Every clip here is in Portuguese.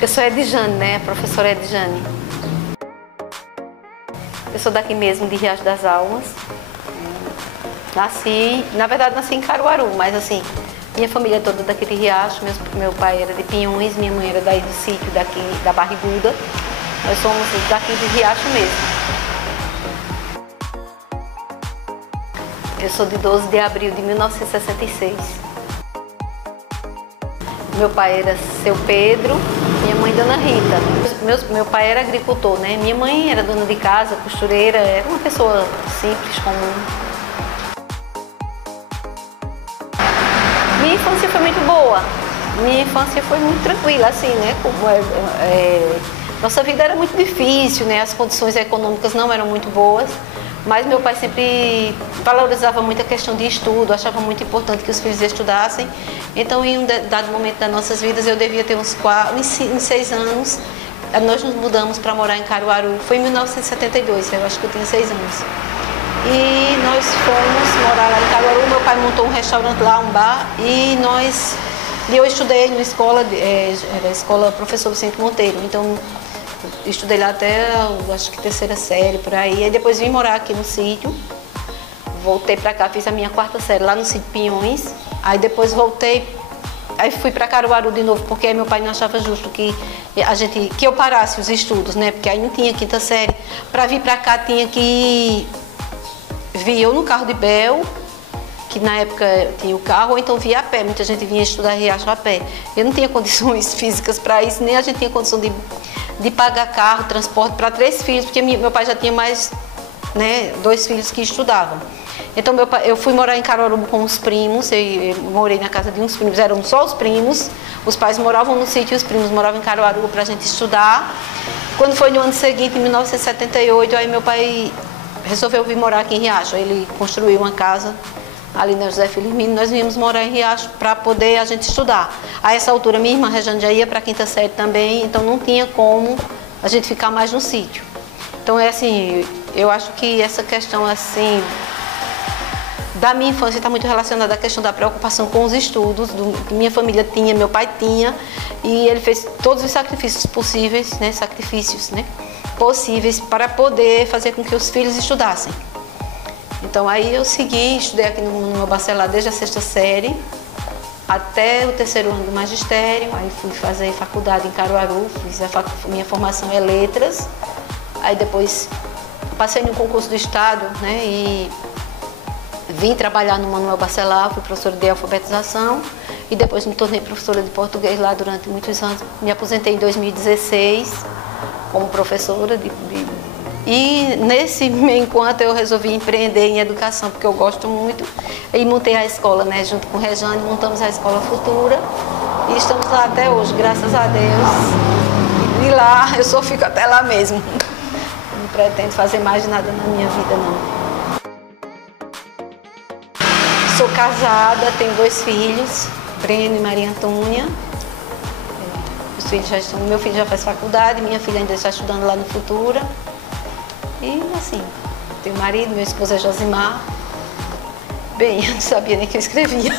Eu sou Edjane, né? A professora Edjane. Eu sou daqui mesmo, de Riacho das Almas. Na verdade nasci em Caruaru, mas assim, minha família é toda daqui de Riacho. Meu pai era de Pinhões, minha mãe era daí do sítio, daqui da Barriguda. Nós somos daqui de Riacho mesmo. Eu sou de 12 de abril de 1966. Meu pai era seu Pedro, minha mãe Dona Rita. Meu pai era agricultor, né? Minha mãe era dona de casa, costureira, era uma pessoa simples, comum. Minha infância foi muito boa. Minha infância foi muito tranquila, assim, né? Nossa vida era muito difícil, né? As condições econômicas não eram muito boas. Mas meu pai sempre valorizava muito a questão de estudo, achava muito importante que os filhos estudassem. Então, em um dado momento das nossas vidas, eu devia ter uns 6 anos, nós nos mudamos para morar em Caruaru. Foi em 1972, eu acho que eu tinha 6 anos. E nós fomos morar lá em Caruaru, meu pai montou um restaurante lá, um bar, e eu estudei na escola, era a escola Professor Vicente Monteiro. Então, estudei lá até, acho que 3ª série, por aí. Aí depois vim morar aqui no sítio. Voltei pra cá, fiz a minha 4ª série lá no sítio Pinhões. Aí depois voltei, aí fui pra Caruaru de novo, porque aí meu pai não achava justo que eu parasse os estudos, né? Porque aí não tinha 5ª série. Pra vir pra cá tinha que vir eu no carro de Bel, que na época tinha o carro, ou então via a pé. Muita gente vinha estudar Riacho a pé. Eu não tinha condições físicas para isso, nem a gente tinha condição de pagar carro, transporte para 3 filhos, porque meu pai já tinha mais, né, 2 filhos que estudavam. Então eu fui morar em Caruaru com os primos, eu morei na casa de uns primos, eram só os primos, os pais moravam no sítio e os primos moravam em Caruaru para a gente estudar. Quando foi no ano seguinte, em 1978, aí meu pai resolveu vir morar aqui em Riacho. Ele construiu uma casa ali na José Firmino, nós viemos morar em Riacho para poder a gente estudar. A essa altura, minha irmã Rejane já ia para a 5ª série também, então não tinha como a gente ficar mais no sítio. Então é assim, eu acho que essa questão assim da minha infância está muito relacionada à questão da preocupação com os estudos, que minha família tinha, meu pai tinha, e ele fez todos os sacrifícios possíveis, né, possíveis para poder fazer com que os filhos estudassem. Então aí eu segui, estudei aqui no meu bacharelado desde a 6ª série até o 3º ano do magistério. Aí fui fazer faculdade em Caruaru, fiz minha formação em letras. Aí depois passei no concurso do estado, né, e vim trabalhar no Manuel Bacelar, fui professora de alfabetização e depois me tornei professora de português lá durante muitos anos. Me aposentei em 2016 como professora e enquanto eu resolvi empreender em educação, porque eu gosto muito, e montei a escola, né, junto com Rejane, montamos a Escola Futura e estamos lá até hoje, graças a Deus. E lá eu só fico até lá mesmo. Não pretendo fazer mais nada na minha vida, não. Sou casada, tenho 2 filhos, Breno e Maria Antônia. Meu filho já faz faculdade, minha filha ainda está estudando lá no Futura. E assim, tenho marido, meu esposo é Josimar. Bem, eu não sabia nem que eu escrevia.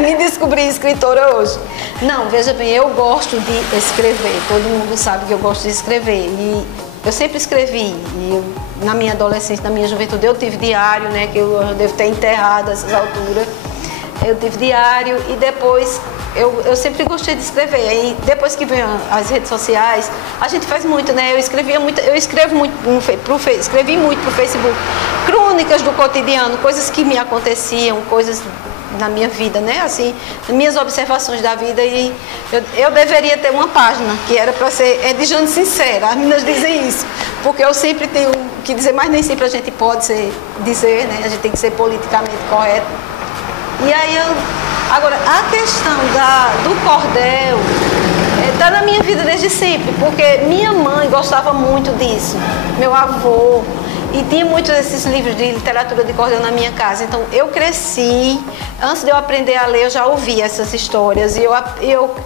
Me descobri escritora hoje. Não, veja bem, eu gosto de escrever. Todo mundo sabe que eu gosto de escrever. E eu sempre escrevi. Na minha adolescência, na minha juventude, eu tive diário, né? Que eu devo ter enterrado a essas alturas. Eu tive diário e depois eu sempre gostei de escrever. E depois que veio as redes sociais, a gente faz muito, né? Eu escrevi muito pro Facebook, crônicas do cotidiano, coisas que me aconteciam, coisas na minha vida, né? Assim, minhas observações da vida. E eu deveria ter uma página que era para ser Edjane Sincera. As meninas dizem isso, porque eu sempre tenho que dizer, mas nem sempre a gente pode dizer, né? A gente tem que ser politicamente correto. E aí agora, a questão do cordel está na minha vida desde sempre, porque minha mãe gostava muito disso, meu avô, e tinha muitos desses livros de literatura de cordel na minha casa. Então eu cresci, antes de eu aprender a ler, eu já ouvia essas histórias, e eu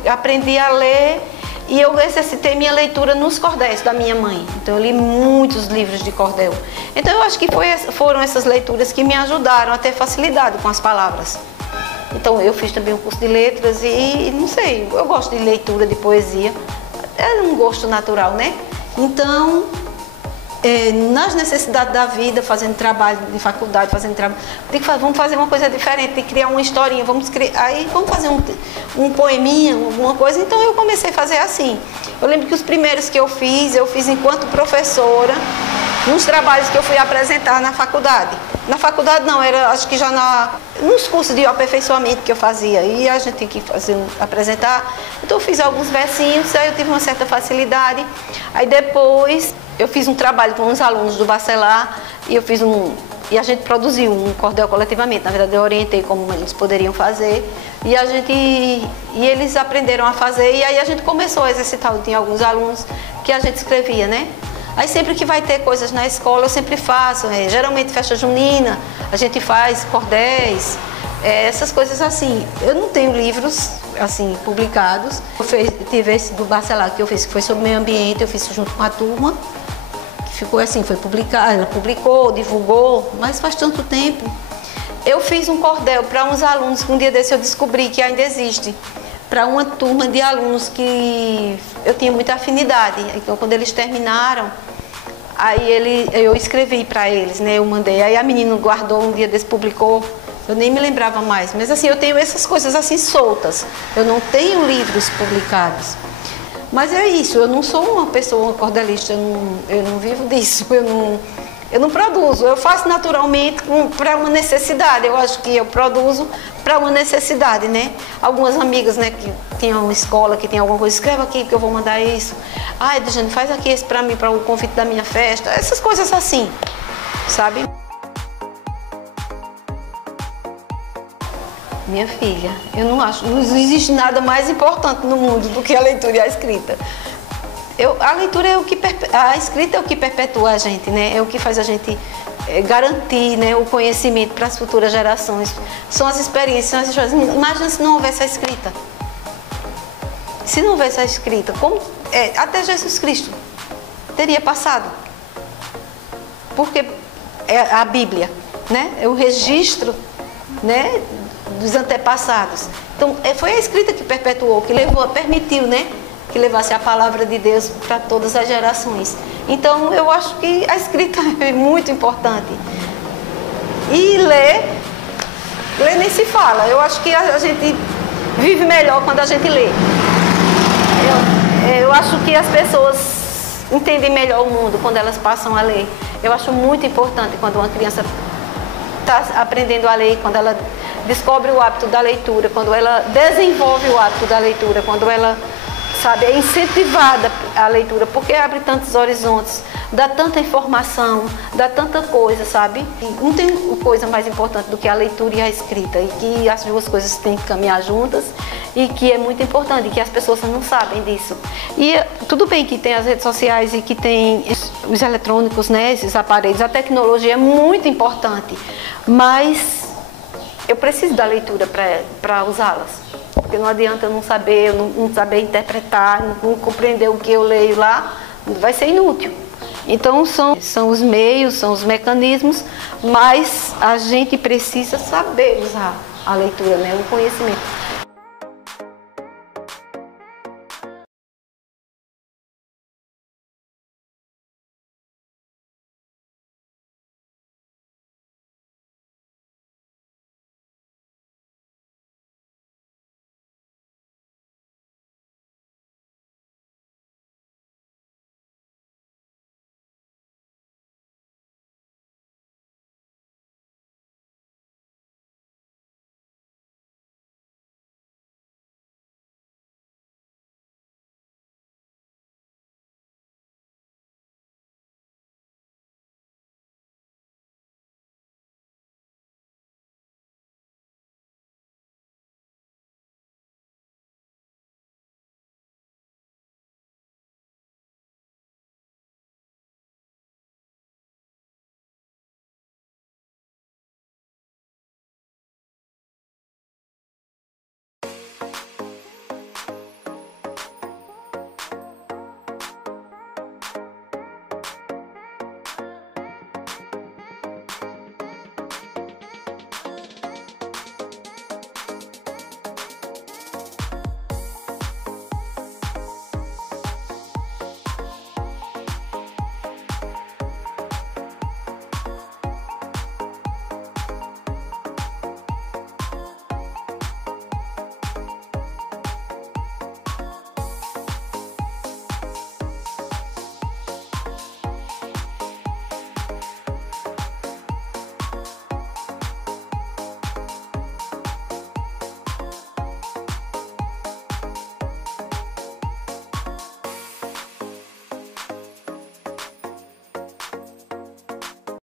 aprendi a ler e eu exercitei minha leitura nos cordéis da minha mãe. Então eu li muitos livros de cordel. Então eu acho que foram essas leituras que me ajudaram a ter facilidade com as palavras. Então eu fiz também um curso de letras e não sei, eu gosto de leitura, de poesia. era um gosto natural, né? Então, nas necessidades da vida, fazendo trabalho de faculdade, fazendo trabalho, vamos fazer uma coisa diferente, tem que criar uma historinha, vamos fazer um poeminha, alguma coisa. Então eu comecei a fazer assim. Eu lembro que os primeiros que eu fiz enquanto professora, nos trabalhos que eu fui apresentar na faculdade. Na faculdade não, era acho que já nos cursos de aperfeiçoamento que eu fazia, e a gente tem que apresentar. Então eu fiz alguns versinhos, aí eu tive uma certa facilidade. Aí depois eu fiz um trabalho com uns alunos do Bacelar e a gente produziu um cordel coletivamente. Na verdade, eu orientei como eles poderiam fazer e eles aprenderam a fazer, e aí a gente começou a exercitar. Tinha alguns alunos que a gente escrevia, né? Aí sempre que vai ter coisas na escola, eu sempre faço. Geralmente festa junina, a gente faz cordéis, essas coisas assim. Eu não tenho livros assim publicados. Eu tive esse do Bacelar que eu fiz, que foi sobre meio ambiente, eu fiz junto com a turma. Ficou assim, foi publicado, ela publicou, divulgou, mas faz tanto tempo. Eu fiz um cordel para uns alunos que um dia desse eu descobri que ainda existe, para uma turma de alunos que eu tinha muita afinidade. Então, quando eles terminaram, aí eu escrevi para eles, né? Eu mandei, aí a menina guardou, um dia desse publicou, eu nem me lembrava mais. Mas assim, eu tenho essas coisas assim soltas, eu não tenho livros publicados. Mas é isso, eu não sou uma pessoa cordelista, eu não vivo disso, eu não produzo, eu faço naturalmente para uma necessidade. Eu acho que eu produzo para uma necessidade, né? Algumas amigas, né, que tinham uma escola, que tem alguma coisa, escreve aqui que eu vou mandar isso. Ai, Edjane, faz aqui esse para mim, para o convite da minha festa, essas coisas assim, sabe? Minha filha, eu não acho, não existe nada mais importante no mundo do que a leitura e a escrita. A leitura é a escrita é o que perpetua a gente, né? É o que faz a gente garantir, né, o conhecimento para as futuras gerações. São as experiências, são as histórias. Imagina se não houvesse a escrita. Se não houvesse a escrita, até Jesus Cristo teria passado. Porque é a Bíblia, né? É o registro, né, dos antepassados. Então, foi a escrita que perpetuou, que permitiu, né, que levasse a palavra de Deus para todas as gerações. Então, eu acho que a escrita é muito importante. E ler nem se fala. Eu acho que a gente vive melhor quando a gente lê. Eu acho que as pessoas entendem melhor o mundo quando elas passam a ler. Eu acho muito importante quando uma criança está aprendendo a ler, quando ela descobre o hábito da leitura, quando ela desenvolve o hábito da leitura, quando ela, sabe, é incentivada a leitura, porque abre tantos horizontes, dá tanta informação, dá tanta coisa, sabe? E não tem coisa mais importante do que a leitura e a escrita, e que as duas coisas têm que caminhar juntas, e que é muito importante, e que as pessoas não sabem disso. E tudo bem que tem as redes sociais e que tem os eletrônicos, né, esses aparelhos, a tecnologia é muito importante, mas eu preciso da leitura para usá-las. Porque não adianta eu não saber, não saber interpretar, não compreender o que eu leio lá, vai ser inútil. Então são os meios, são os mecanismos, mas a gente precisa saber usar a leitura, né, o conhecimento.